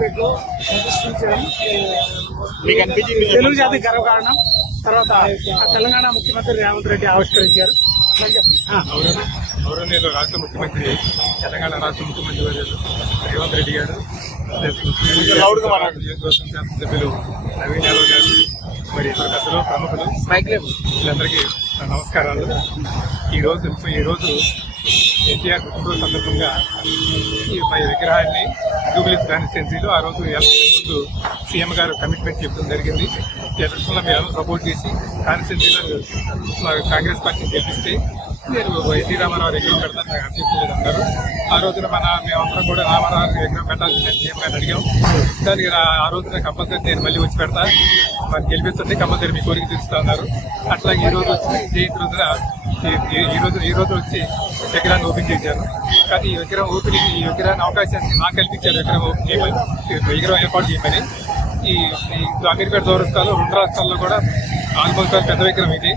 పేటలో ప్రతిష్ఠించడం తెలుగు జాతి గర్వకారణం. తర్వాత తెలంగాణ ముఖ్యమంత్రి రేవంత్ రెడ్డి ఆవిష్కరించారు. గౌరవనీయులు రాష్ట్ర ముఖ్యమంత్రి, తెలంగాణ రాష్ట్ర ముఖ్యమంత్రి రేవంత్ రెడ్డి గారు, శాసనసభ్యులు నవీన్ యాదవ్ గారు, మరి ఇతర పెద్దలు, ప్రముఖులు, వీళ్ళందరికీ నమస్కారాలు. ఈరోజు ఎన్టీఆర్ పుట్టినరోజు సందర్భంగా ఈ విగ్రహాన్ని జూబ్లీహిల్స్ కాన్స్టిట్యున్సీలో ఆ రోజు ఎలక్షన్ ముందు సీఎం గారు కమిట్మెంట్ చెప్పడం జరిగింది. ఎలక్షన్లో మేము సపోర్ట్ చేసి కాన్స్టిట్యున్సీలో కాంగ్రెస్ పార్టీని గెలిపిస్తే నేను ఎన్టీ రామారావు విగ్రహం పెడతాను నాకు అభ్యర్థులు అన్నారు. ఆ రోజున మేమందరం కూడా రామారావు విగ్రహం పెట్టాల్సిందని సీఎం గారిని అడిగాం. దానికి ఆ రోజున కంపల్సరీ నేను మళ్ళీ వచ్చి పెడతా, మరి గెలిపించండి, కంపల్సరీ మీ కోరిక తీరుస్తా ఉన్నారు. అట్లాగే ఈ రోజు వచ్చి జయంతి రోజున ఈ రోజు వచ్చి విగ్రహాన్ని ఓపెన్ చేశారు. కానీ ఈ విగ్రహాన్ని అవకాశాన్ని నాకు కల్పించారు విగ్రహం ఓపెన్ చేయమని, విగ్రహం ఏర్పాటు చేయమని. ఈ అమీర్పేట చౌరస్తాలో 2 రాష్ట్రాల్లో కూడా ఆల్మోస్ట్ పెద్ద విగ్రహం ఇది.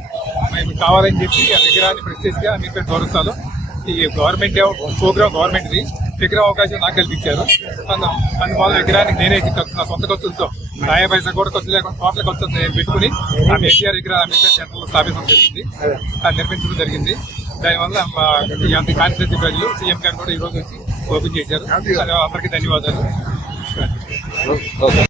మేము కావాలని చెప్పి ఆ విగ్రహాన్ని ప్రెస్టేజ్గా అమీర్పేట చౌరస్తాలో ఈ గవర్నమెంట్ ప్రోగ్రామ్ గవర్నమెంట్ది విగ్రహం అవకాశం నాకు కల్పించారు. అందువల్ల విగ్రహానికి నేనే నా సొంత ఖర్చులతో రాయ పైసా కూడా ఖర్చు లేకుండా కోట్ల ఖర్చు నేను పెట్టుకుని ఆ ఎన్టీఆర్ విగ్రహం అమీర్పేట సెంటర్లో స్థాపించడం జరిగింది, నిర్మించడం జరిగింది. దానివల్ల మా కాన్స్టిట్యూన్సీ ప్రజలు సీఎం గారు కూడా ఈ రోజు వచ్చి ఓపెన్ చేశారు. అందరికీ ధన్యవాదాలు.